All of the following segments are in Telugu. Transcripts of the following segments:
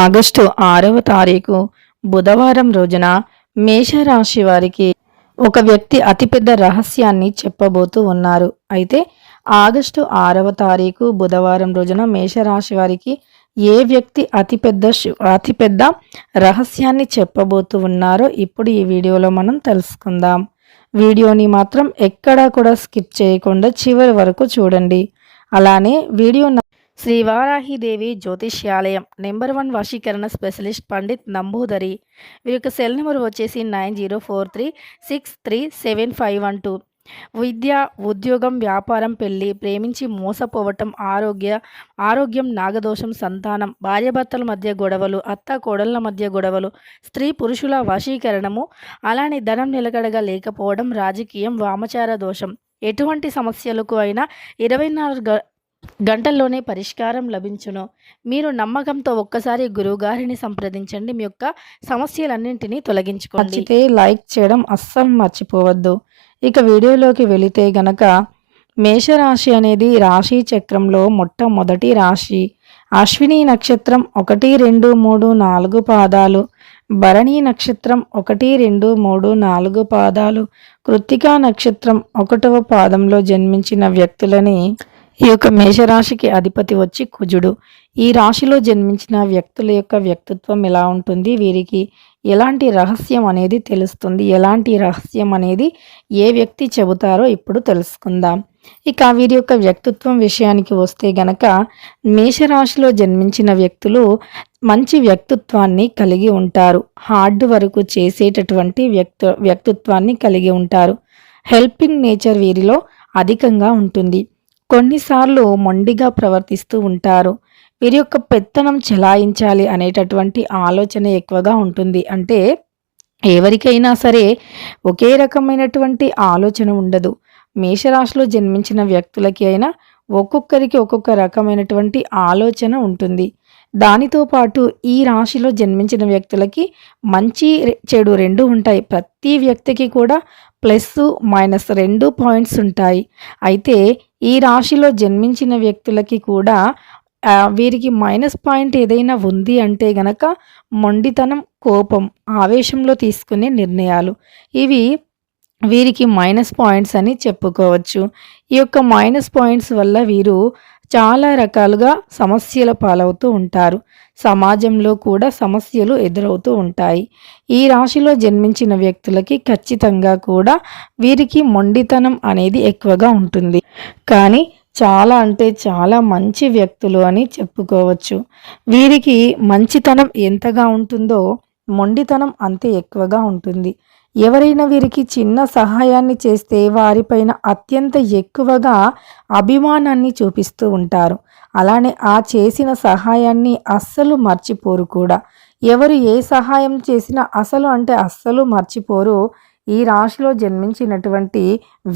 ఆగస్టు 6వ తారీఖు బుధవారం రోజున మేషరాశి వారికి ఒక వ్యక్తి అతిపెద్ద రహస్యాన్ని చెప్పబోతూ ఉన్నారు. అయితే ఆగస్టు 6వ తారీఖు బుధవారం రోజున మేషరాశి వారికి ఏ వ్యక్తి అతిపెద్ద రహస్యాన్ని చెప్పబోతూ ఉన్నారో ఇప్పుడు ఈ వీడియోలో మనం తెలుసుకుందాం. వీడియోని మాత్రం ఎక్కడా కూడా స్కిప్ చేయకుండా చివరి వరకు చూడండి. అలానే వీడియో శ్రీ వారాహిదేవి జ్యోతిష్యాలయం నెంబర్ 1 వశీకరణ స్పెషలిస్ట్ పండిత్ నంబూదరి. వీరి యొక్క సెల్ నెంబర్ వచ్చేసి 9043637512. విద్య, ఉద్యోగం, వ్యాపారం, పెళ్లి, ప్రేమించి మోసపోవటం, ఆరోగ్యం, నాగదోషం, సంతానం, భార్యాభర్తల మధ్య గొడవలు, అత్త కోడళ్ల మధ్య గొడవలు, స్త్రీ పురుషుల వశీకరణము, అలానే ధనం నిలకడగా లేకపోవడం, రాజకీయం, వామచార దోషం, ఎటువంటి సమస్యలకు అయినా 24 గంటల్లోనే పరిష్కారం లభించును. మీరు నమ్మకంతో ఒక్కసారి గురువుగారిని సంప్రదించండి. మీ యొక్క సమస్యలన్నింటినీ తొలగించుకోండి. నచ్చితే లైక్ చేయడం అస్సలు మర్చిపోవద్దు. ఇక వీడియోలోకి వెళితే గనక మేషరాశి అనేది రాశి చక్రంలో మొట్టమొదటి రాశి. అశ్విని నక్షత్రం 1, 2, 3, 4 పాదాలు, భరణి నక్షత్రం 1, 2, 3, 4 పాదాలు, కృత్తికా నక్షత్రం 1వ పాదంలో జన్మించిన వ్యక్తులని ఈ యొక్క మేషరాశికి అధిపతి వచ్చి కుజుడు. ఈ రాశిలో జన్మించిన వ్యక్తుల యొక్క వ్యక్తిత్వం ఎలా ఉంటుంది, వీరికి ఎలాంటి రహస్యం అనేది తెలుస్తుంది, ఎలాంటి రహస్యం అనేది ఏ వ్యక్తి చెబుతారో ఇప్పుడు తెలుసుకుందాం. ఇక వీరి యొక్క వ్యక్తిత్వం విషయానికి వస్తే గనక మేషరాశిలో జన్మించిన వ్యక్తులు మంచి వ్యక్తిత్వాన్ని కలిగి ఉంటారు. హార్డ్ వర్క్ చేసేటటువంటి వ్యక్తిత్వాన్ని కలిగి ఉంటారు. హెల్పింగ్ నేచర్ వీరిలో అధికంగా ఉంటుంది. కొన్నిసార్లు మొండిగా ప్రవర్తిస్తూ ఉంటారు. వీరి యొక్క పెత్తనం చెలాయించాలి అనేటటువంటి ఆలోచన ఎక్కువగా ఉంటుంది. అంటే ఎవరికైనా సరే ఒకే రకమైనటువంటి ఆలోచన ఉండదు. మేషరాశిలో జన్మించిన వ్యక్తులకి అయినా ఒక్కొక్కరికి ఒక్కొక్క రకమైనటువంటి ఆలోచన ఉంటుంది. దానితో పాటు ఈ రాశిలో జన్మించిన వ్యక్తులకి మంచి చెడు రెండు ఉంటాయి. ప్రతి వ్యక్తికి కూడా ప్లస్ మైనస్ 2 పాయింట్స్ ఉంటాయి. అయితే ఈ రాశిలో జన్మించిన వ్యక్తులకి కూడా వీరికి మైనస్ పాయింట్ ఏదైనా ఉంది అంటే గనక మొండితనం, కోపం, ఆవేశంలో తీసుకునే నిర్ణయాలు, ఇవి వీరికి మైనస్ పాయింట్స్ అని చెప్పుకోవచ్చు. ఈ యొక్క మైనస్ పాయింట్స్ వల్ల వీరు చాలా రకాలుగా సమస్యల పాలవుతూ ఉంటారు. సమాజంలో కూడా సమస్యలు ఎదురవుతూ ఉంటాయి. ఈ రాశిలో జన్మించిన వ్యక్తులకి ఖచ్చితంగా కూడా వీరికి మొండితనం అనేది ఎక్కువగా ఉంటుంది. కానీ చాలా అంటే చాలా మంచి వ్యక్తులు అని చెప్పుకోవచ్చు. వీరికి మంచితనం ఎంతగా ఉంటుందో మొండితనం అంతే ఎక్కువగా ఉంటుంది. ఎవరైనా వీరికి చిన్న సహాయాన్ని చేస్తే వారిపైన అత్యంత ఎక్కువగా అభిమానాన్ని చూపిస్తూ ఉంటారు. అలానే ఆ చేసిన సహాయాన్ని అస్సలు మర్చిపోరు కూడా. ఎవరు ఏ సహాయం చేసినా అస్సలు మర్చిపోరు ఈ రాశిలో జన్మించినటువంటి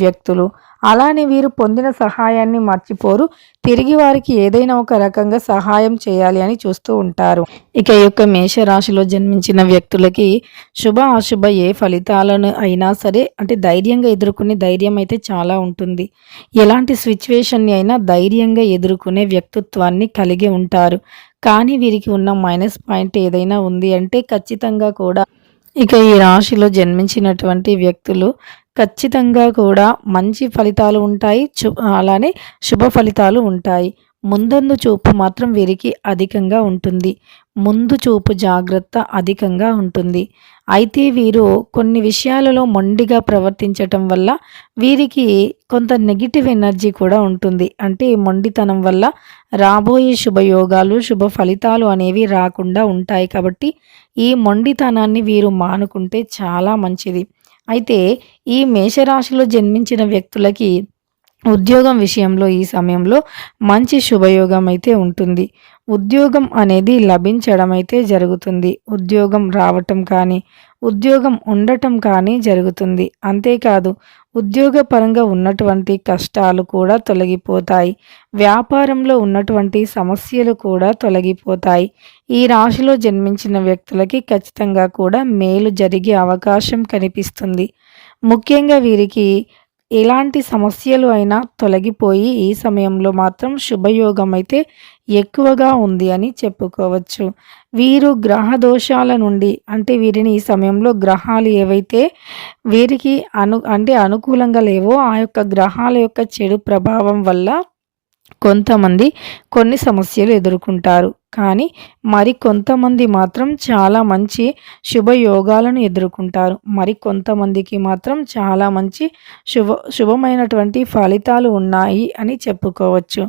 వ్యక్తులు. అలానే వీరు పొందిన సహాయాన్ని మర్చిపోరు. తిరిగి వారికి ఏదైనా ఒక రకంగా సహాయం చేయాలి అని చూస్తూ ఉంటారు. ఇక ఈ యొక్క మేషరాశిలో జన్మించిన వ్యక్తులకి శుభ అశుభ ఏ ఫలితాలను అయినా సరే అంటే ధైర్యంగా ఎదుర్కొనే ధైర్యం అయితే చాలా ఉంటుంది. ఎలాంటి సిచ్యువేషన్ని అయినా ధైర్యంగా ఎదుర్కొనే వ్యక్తిత్వాన్ని కలిగి ఉంటారు. కానీ వీరికి ఉన్న మైనస్ పాయింట్ ఏదైనా ఉంది అంటే ఖచ్చితంగా కూడా ఇక ఈ రాశిలో జన్మించినటువంటి వ్యక్తులు ఖచ్చితంగా కూడా మంచి ఫలితాలు ఉంటాయి. అలానే శుభ ఫలితాలు ఉంటాయి. ముందందు చూపు మాత్రం వీరికి అధికంగా ఉంటుంది. ముందు చూపు జాగ్రత్త అధికంగా ఉంటుంది. అయితే వీరు కొన్ని విషయాలలో మొండిగా ప్రవర్తించటం వల్ల వీరికి కొంత నెగిటివ్ ఎనర్జీ కూడా ఉంటుంది. అంటే మొండితనం వల్ల రాబోయే శుభయోగాలు, శుభ ఫలితాలు అనేవి రాకుండా ఉంటాయి. కాబట్టి ఈ మొండితనాన్ని వీరు మానుకుంటే చాలా మంచిది. అయితే ఈ మేషరాశిలో జన్మించిన వ్యక్తులకి ఉద్యోగం విషయంలో ఈ సమయంలో మంచి శుభయోగం అయితే ఉంటుంది. ఉద్యోగం అనేది లభించడం అయితే జరుగుతుంది. ఉద్యోగం రావటం కానీ ఉద్యోగం ఉండటం కానీ జరుగుతుంది. అంతేకాదు ఉద్యోగపరంగా ఉన్నటువంటి కష్టాలు కూడా తొలగిపోతాయి. వ్యాపారంలో ఉన్నటువంటి సమస్యలు కూడా తొలగిపోతాయి. ఈ రాశిలో జన్మించిన వ్యక్తులకి ఖచ్చితంగా కూడా మేలు జరిగే అవకాశం కనిపిస్తుంది. ముఖ్యంగా వీరికి ఎలాంటి సమస్యలు అయినా తొలగిపోయి ఈ సమయంలో మాత్రం శుభయోగం అయితే ఎక్కువగా ఉంది అని చెప్పుకోవచ్చు. వీరు గ్రహ దోషాల నుండి అంటే వీరిని ఈ సమయంలో గ్రహాలు ఏవైతే వీరికి అనుకూలంగా లేవో ఆ యొక్క గ్రహాల యొక్క చెడు ప్రభావం వల్ల కొంతమంది కొన్ని సమస్యలు ఎదుర్కొంటారు. కానీ మరికొంతమంది మాత్రం చాలా మంచి శుభయోగాలను ఎదుర్కొంటారు. మరికొంతమందికి మాత్రం చాలా మంచి శుభమైనటువంటి ఫలితాలు ఉన్నాయి అని చెప్పుకోవచ్చు.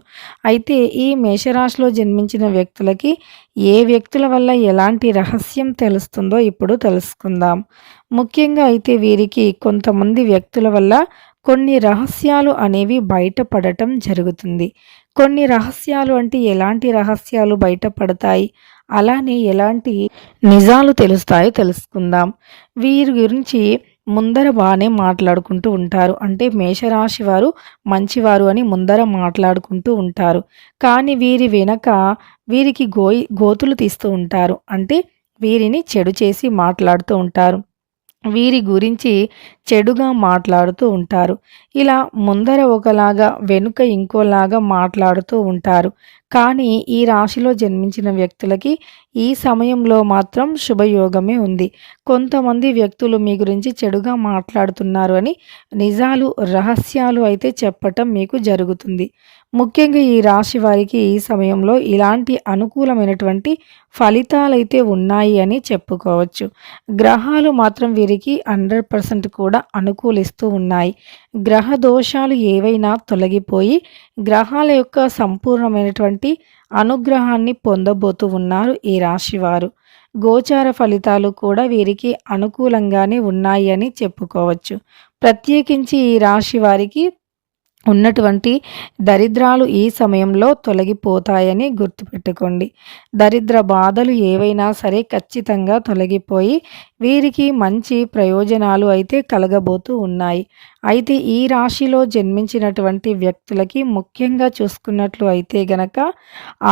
అయితే ఈ మేషరాశిలో జన్మించిన వ్యక్తులకి ఏ వ్యక్తుల వల్ల ఎలాంటి రహస్యం తెలుస్తుందో ఇప్పుడు తెలుసుకుందాం. ముఖ్యంగా అయితే వీరికి కొంతమంది వ్యక్తుల వల్ల కొన్ని రహస్యాలు అనేవి బయటపడటం జరుగుతుంది. కొన్ని రహస్యాలు అంటే ఎలాంటి రహస్యాలు బయటపడతాయి? అలానే ఎలాంటి నిజాలు తెలుస్తాయో తెలుసుకుందాం. వీరి గురించి ముందర బానే మాట్లాడుకుంటూ ఉంటారు. అంటే మేషరాశి వారు మంచివారు అని ముందర మాట్లాడుకుంటూ ఉంటారు. కానీ వీరి వెనక వీరికి గోతులు తీస్తూ ఉంటారు. అంటే వీరిని చెడు చేసి మాట్లాడుతూ ఉంటారు. వీరి గురించి చెడుగా మాట్లాడుతూ ఉంటారు. ఇలా ముందర ఒకలాగా, వెనుక ఇంకోలాగా మాట్లాడుతూ ఉంటారు. కానీ ఈ రాశిలో జన్మించిన వ్యక్తులకి ఈ సమయంలో మాత్రం శుభయోగమే ఉంది. కొంతమంది వ్యక్తులు మీ గురించి చెడుగా మాట్లాడుతున్నారు అని నిజాలు, రహస్యాలు అయితే చెప్పటం మీకు జరుగుతుంది. ముఖ్యంగా ఈ రాశి వారికి ఈ సమయంలో ఇలాంటి అనుకూలమైనటువంటి ఫలితాలైతే ఉన్నాయి అని చెప్పుకోవచ్చు. గ్రహాలు మాత్రం వీరికి 100% కూడా అనుకూలిస్తూ ఉన్నాయి. గ్రహ దోషాలు ఏవైనా తొలగిపోయి గ్రహాల యొక్క సంపూర్ణమైనటువంటి అనుగ్రహాన్ని పొందబోతూ ఉన్నారు ఈ రాశివారు. గోచార ఫలితాలు కూడా వీరికి అనుకూలంగానే ఉన్నాయి అని చెప్పుకోవచ్చు. ప్రత్యేకించి ఈ రాశి వారికి ఉన్నటువంటి దరిద్రాలు ఈ సమయంలో తొలగిపోతాయని గుర్తుపెట్టుకోండి. దరిద్ర బాధలు ఏవైనా సరే ఖచ్చితంగా తొలగిపోయి వీరికి మంచి ప్రయోజనాలు అయితే కలగబోతూ ఉన్నాయి. అయితే ఈ రాశిలో జన్మించినటువంటి వ్యక్తులకి ముఖ్యంగా చూసుకున్నట్లు అయితే గనక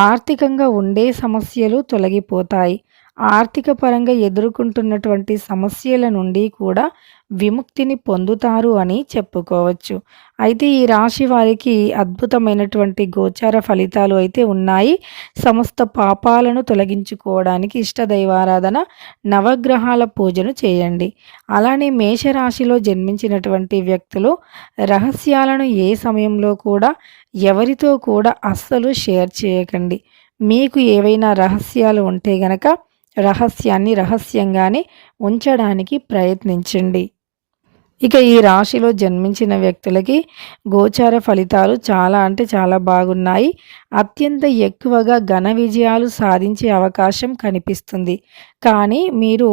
ఆర్థికంగా ఉండే సమస్యలు తొలగిపోతాయి. ఆర్థిక పరంగా ఎదుర్కొంటున్నటువంటి సమస్యల నుండి కూడా విముక్తిని పొందుతారు అని చెప్పుకోవచ్చు. అయితే ఈ రాశి వారికి అద్భుతమైనటువంటి గోచార ఫలితాలు అయితే ఉన్నాయి. సమస్త పాపాలను తొలగించుకోవడానికి ఇష్టదైవారాధన, నవగ్రహాల పూజను చేయండి. అలానే మేషరాశిలో జన్మించినటువంటి వ్యక్తులు రహస్యాలను ఏ సమయంలో కూడా ఎవరితో కూడా అస్సలు షేర్ చేయకండి. మీకు ఏవైనా రహస్యాలు ఉంటే గనక రహస్యాన్ని రహస్యంగానే ఉంచడానికి ప్రయత్నించండి. ఇక ఈ రాశిలో జన్మించిన వ్యక్తులకి గోచార ఫలితాలు చాలా అంటే చాలా బాగున్నాయి. అత్యంత ఎక్కువగా ఘన విజయాలు సాధించే అవకాశం కనిపిస్తుంది. కానీ మీరు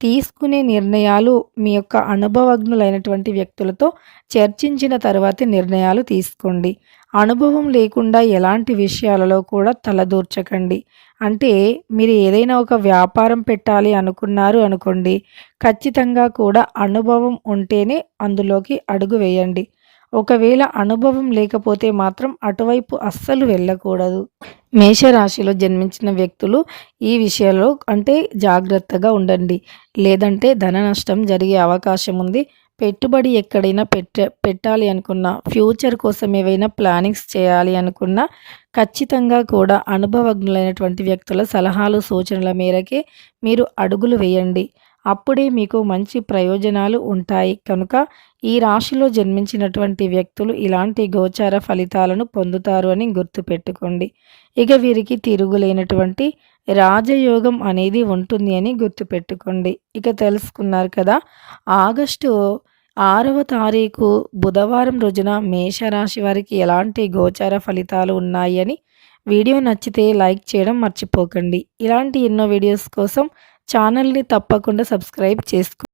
తీసుకునే నిర్ణయాలు మీ యొక్క అనుభవజ్ఞులైనటువంటి వ్యక్తులతో చర్చించిన తర్వాతే నిర్ణయాలు తీసుకోండి. అనుభవం లేకుండా ఎలాంటి విషయాలలో కూడా తలదూర్చకండి. అంటే మీరు ఏదైనా ఒక వ్యాపారం పెట్టాలి అనుకున్నారు అనుకోండి, ఖచ్చితంగా కూడా అనుభవం ఉంటేనే అందులోకి అడుగు వేయండి. ఒకవేళ అనుభవం లేకపోతే మాత్రం అటువైపు అస్సలు వెళ్ళకూడదు. మేషరాశిలో జన్మించిన వ్యక్తులు ఈ విషయంలో అంటే జాగ్రత్తగా ఉండండి. లేదంటే ధన నష్టం జరిగే అవకాశం ఉంది. పెట్టుబడి ఎక్కడైనా పెట్టాలి అనుకున్నా, ఫ్యూచర్ కోసం ఏవైనా ప్లానింగ్స్ చేయాలి అనుకున్నా ఖచ్చితంగా కూడా అనుభవజ్ఞులైనటువంటి వ్యక్తుల సలహాలు, సూచనల మేరకే మీరు అడుగులు వేయండి. అప్పుడే మీకు మంచి ప్రయోజనాలు ఉంటాయి. కనుక ఈ రాశిలో జన్మించినటువంటి వ్యక్తులు ఇలాంటి గోచార ఫలితాలను పొందుతారు అని గుర్తుపెట్టుకోండి. ఇక వీరికి తిరుగులేనటువంటి రాజయోగం అనేది ఉంటుంది అని గుర్తుపెట్టుకోండి. ఇక తెలుసుకున్నారు కదా! ఆగస్టు 6వ తారీఖు బుధవారం రోజున మేషరాశి వారికి ఎలాంటి గోచార ఫలితాలు ఉన్నాయి అని. వీడియో నచ్చితే లైక్ చేయడం మర్చిపోకండి. ఇలాంటి ఎన్నో వీడియోస్ కోసం ఛానల్ని తప్పకుండా సబ్స్క్రైబ్ చేసుకోండి.